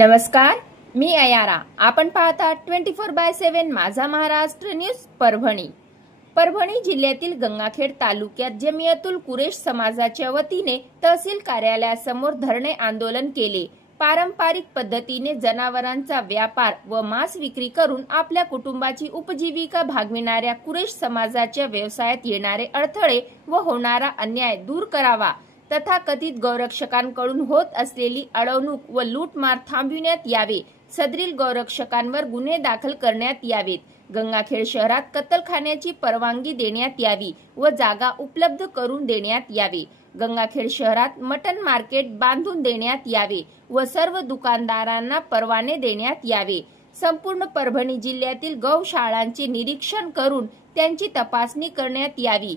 नमस्कार, मी अयारा. आपण पाहता 24/7 माझा महाराष्ट्र न्यूज. परभणी जिल्ह्यातील गंगाखेड तालुक्यात जमियतुल कुरेश समाजाच्या वतीने तहसील कार्यालयासमोर धरणे आंदोलन केले. पारंपरिक पद्धतीने जनावरांचा व्यापार व मांस विक्री करून आपल्या कुटुंबाची उपजीविका भागविणाऱ्या कुरेश समाजाच्या व्यवसायात येणारे अडथळे व होणारा अन्याय दूर करावा तथा कथित गौरक्षकांकडून होत असलेली अडवणूक व लूटमार थांबविण्यात यावे. सदरील गौरक्षकांवर गुन्हे दाखल करण्यात यावेत. गंगाखेड शहरात कत्तलखान्याची परवानगी देण्यात यावी व जागा उपलब्ध करून देण्यात यावे. गंगाखेड शहरात मटन मार्केट बांधून देण्यात यावे व सर्व दुकानदारांना परवाने देण्यात यावे. संपूर्ण परभणी जिल्ह्यातील गौशाळांचे निरीक्षण करून त्यांची तपासणी करण्यात यावी.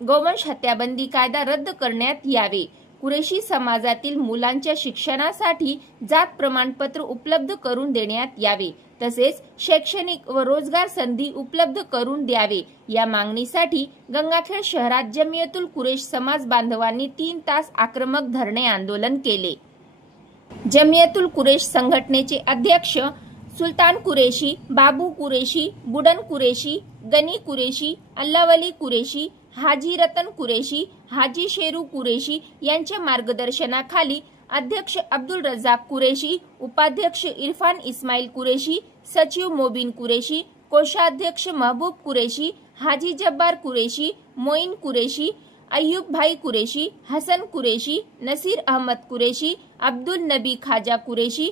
गोवंश हत्याबंदी कायदा रद्द करण्यात यावे. कुरेशी समाजातील मुलांच्या शिक्षणासाठी जात प्रमाणपत्र उपलब्ध करून देण्यात यावे. तसेच शैक्षणिक व रोजगार संधी उपलब्ध करून द्यावे. या मागणीसाठी गंगाखेड शहरात जमियतुल कुरेश समाज बांधवांनी 3 तास आक्रमक धरणे आंदोलन केले. जमियतुल कुरेश संघटनेचे अध्यक्ष सुलतान कुरेशी, बाबू कुरेशी, बुडन कुरेशी, गनी कुरेशी, अल्लावली कुरेशी, हाजी रतन कुरेशी, हाजी शेरू कुरेशी यांच्या मार्गदर्शनाखाली अध्यक्ष अब्दुल रजाक कुरेशी, उपाध्यक्ष इरफान इस्माईल कुरेशी, सचिव मोबिन कुरेशी, कोषाध्यक्ष महबूब कुरेशी, हाजी जब्बार कुरेशी, मोइन कुरेशी, अय्यूब भाई कुरेशी, हसन कुरेशी, नसीर अहमद कुरेशी, अब्दुल नबी खाजा कुरेशी,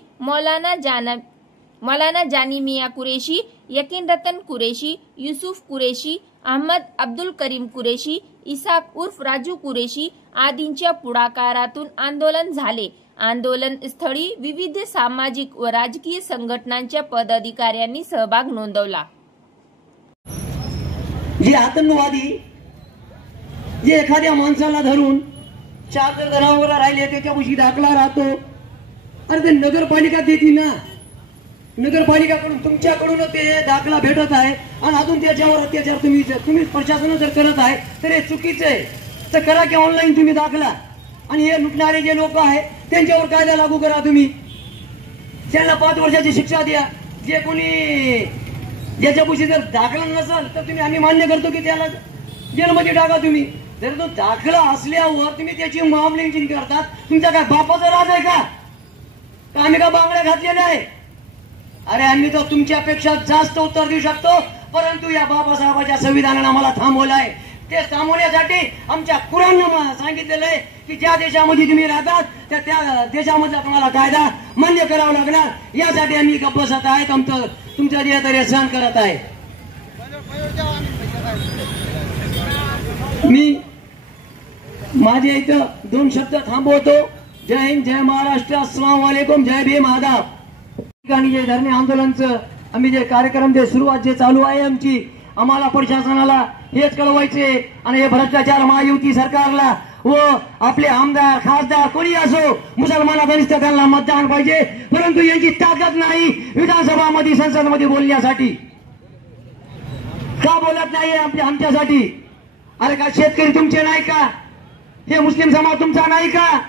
मौलाना जानी मियाँ कुरेशी, यकीन रतन कुरेशी, यूसुफ कुरेशी, अहमद अब्दुल करीम कुरेशी, इसाक उर्फ राजू कुरेशी आदींच्या पुढाकारातून आंदोलन झाले. आंदोलन स्थळी विविध सामाजिक व राजकीय संघटनांच्या पदाधिकाऱ्यांनी सहभाग नोंदवला. जे आतंकवादी जे एखाद्या माणसाला धरून 4 जणांवर राहिले त्याच्यापाशी दाखला राहतो. अरे ते नगरपालिका देते ना, नगरपालिकाकडून तुमच्याकडून ते दाखला भेटत आहे आणि अजून त्याच्यावर अत्याचार तुम्ही प्रशासन जर करत आहे तर हे चुकीचं आहे. तर करा की ऑनलाईन तुम्ही दाखला. आणि हे लुटणारे जे लोक आहेत त्यांच्यावर कायदा लागू करा. तुम्ही त्यांना 5 वर्षाची शिक्षा द्या. जे कोणी ज्याच्यापाशी जर दाखला नसेल तर आम्ही मान्य करतो की त्याला जेलमध्ये टाका. तुम्ही जर तो दाखला असल्यावर तुम्ही त्याची मामलिंग करतात. तुमचा काय बापाचा राज आहे का? आम्ही का बांगड्या घातलेल्या आहे? अरे आम्ही तर तुमच्यापेक्षा जास्त उत्तर देऊ शकतो, परंतु या बाबासाहेबांच्या संविधानाने आम्हाला थांबवलंय. ते थांबवण्यासाठी आमच्या कुराणनं सांगितलेलं आहे की ज्या देशामध्ये तुम्ही राहतात त्या देशामध्ये तुम्हाला कायदा मान्य करावा लागणार. यासाठी आम्ही गप्प बसत आहेत. तुमचं जे तरी सहन करत आहे. मी माझ्या इथं 2 शब्द थांबवतो. जय हिंद, जय महाराष्ट्र, अस्सलाम वालेकुम, जय भीम, आदाब. ठिकाणी जे धरणे आंदोलनचं आम्ही जे कार्यक्रम जे सुरुवात जे चालू आहे आमची, आम्हाला प्रशासनाला हेच कळवायचे आणि हे भ्रष्टाचार महायुती सरकारला व आपले आमदार खासदार कोणी असो मुसलमानाचा निष्ठा त्यांना मतदान पाहिजे, परंतु यांची ताकद नाही विधानसभामध्ये संसदमध्ये बोलण्यासाठी. का बोलत नाही आमच्यासाठी? अरे का शेतकरी तुमचे नाही का? हे मुस्लिम समाज तुमचा नाही का?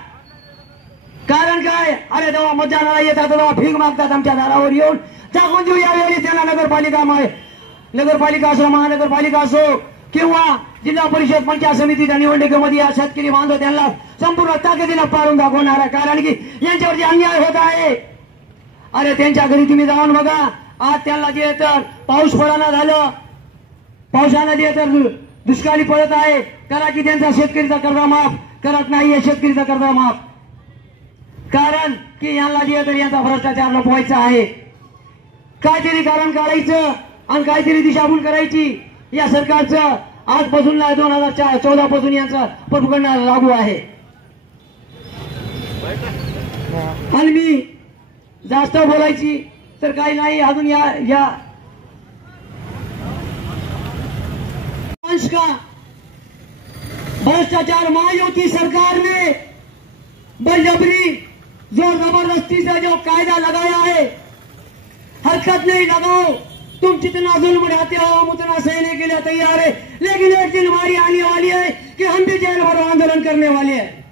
कारण काय? अरे जेव्हा मतदानाला येतात तेव्हा भीक मागतात आमच्या दारावर येऊन. टाकून देऊ यावेळी त्यांना नगरपालिका असो, महानगरपालिका असो किंवा जिल्हा परिषद पंचायत समितीच्या निवडणुकीमध्ये या शेतकरी बांधव त्यांना संपूर्ण ताकदीला पाडून दाखवणार आहे. कारण की यांच्यावरती अन्याय होत आहे. अरे त्यांच्या घरी तुम्ही जाऊन बघा. आज त्यांना जे तर पाऊस पडणं झालं, पावसानं जे तर दुष्काळी पडत आहे. करा की त्यांचा शेतकरीचा कर्ज माफ करत नाहीये. शेतकरीचा कर्ज माफ कारण की यांना जे तर यांचा भ्रष्टाचार लपवायचा आहे. काहीतरी कारण काढायचं आणि काहीतरी दिशाभूल करायची. या सरकारचं आजपासून 2014 पासून यांचं पटकन लागू आहे. आणि मी जास्त बोलायची तर काही नाही. अजून या का भ्रष्टाचार महायुती सरकार ने बलजबरी जोर जबरदस्ती से जो कायदा लगाया है, हरकत नहीं लगाओ, तुम जितना जुल्म उठाते हो हम उतना सहने के लिए तैयार है. लेकिन एक दिन हमारी आने वाली है कि हम भी जेल भरो आंदोलन करने वाले हैं.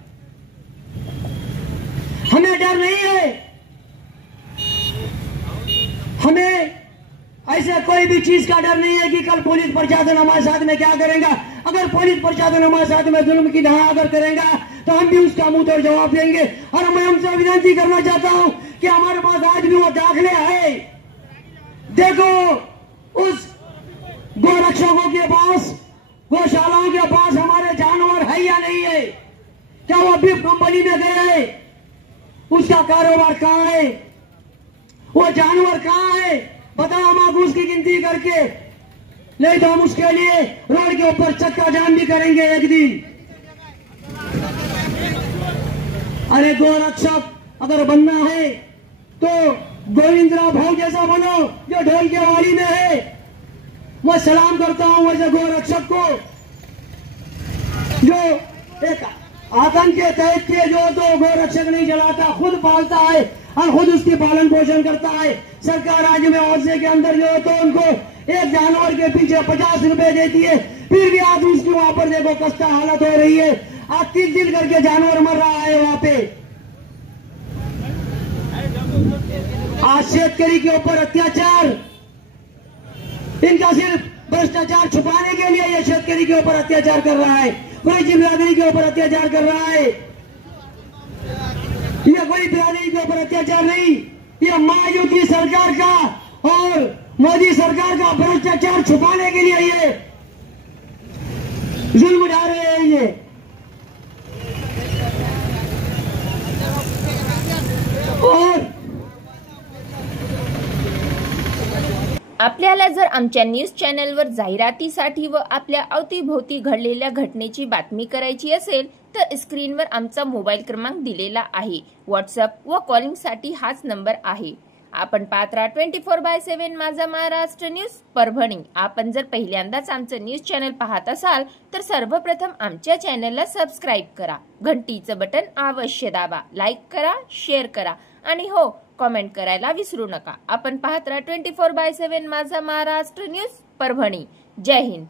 हमें डर नहीं है. हमें ऐसा कोई भी चीज का डर नहीं है कि कल पुलिस प्रशासन हमारे साथ में क्या करेगा। अगर पुलिस प्रशासन हमारे साथ में जुल्म की धारा अगर करेगा तो हम भी उसका मुंह तोड़ जवाब देंगे। और मैं हमसे विनती करना चाहता हूं कि हमारे पास आज भी वो दाखिले है। देखो उस गोरक्षकों के पास, गौशालाओं के पास हमारे जानवर है या नहीं है? क्या वो अभी कंपनी में गए है? उसका कारोबार कहाँ है? वो जानवर कहाँ है? बताओ हम आगे उसकी गिनती करके, नहीं तो हम उसके लिए रोड के ऊपर चक्का जाम भी करेंगे एक दिन। अरे गोरक्षक अगर बनना है तो गोविंदराव भाव जैसा बनो जो ढोल के वाली में है। मैं सलाम करता हूं वैसे गोरक्षक को जो एक आतंक के तहत के जो तो गोरक्षक नहीं चलाता, खुद पालता है और खुद उसकी पालन पोषण करता है। सरकार राज्य में औरसे के अंदर जो तो उनको एक जानवर के पीछे 50 रुपए देती है, फिर भी आदमी उसकी वहां पर देखो कष्टा हालत हो रही है। आज 3 दिन करके जानवर मर रहा है वहां पे। आज शेतकरी के ऊपर अत्याचार, इनका सिर्फ भ्रष्टाचार छुपाने के लिए ये शेतकरी के ऊपर अत्याचार कर रहा है, कोई बिरादरी के ऊपर अत्याचार कर रहा है। ये कोई बिरादरी के ऊपर अत्याचार नहीं, ये महायुति सरकार का और मोदी सरकार का भ्रष्टाचार छुपाने के लिए ये जुल्म उठा रहे हैं। ये और आपल्याला जर आमच्या न्यूज चॅनलवर जाहिरातीसाठी व आपल्या अवतीभोवती घडलेल्या घटनेची बातमी करायची असेल तर स्क्रीनवर आमचा मोबाईल क्रमांक दिलेला आहे। व्हॉट्सअप व कॉलिंगसाठी हाच नंबर आहे। आपण पाहत राहा 24/7 माझा महाराष्ट्र न्यूज परभणी। आपण जर पहिल्यांदाच आमचं न्यूज चॅनल पाहत असाल तर सर्वप्रथम आमच्या चॅनलला सबस्क्राईब करा, घंटीचं बटन अवश्य दाबा, लाईक करा, शेअर करा आणि हो कमेंट करायला विसरू नका। आपण पाहत राहा 24/7 माझा महाराष्ट्र न्यूज परभणी। जय हिंद।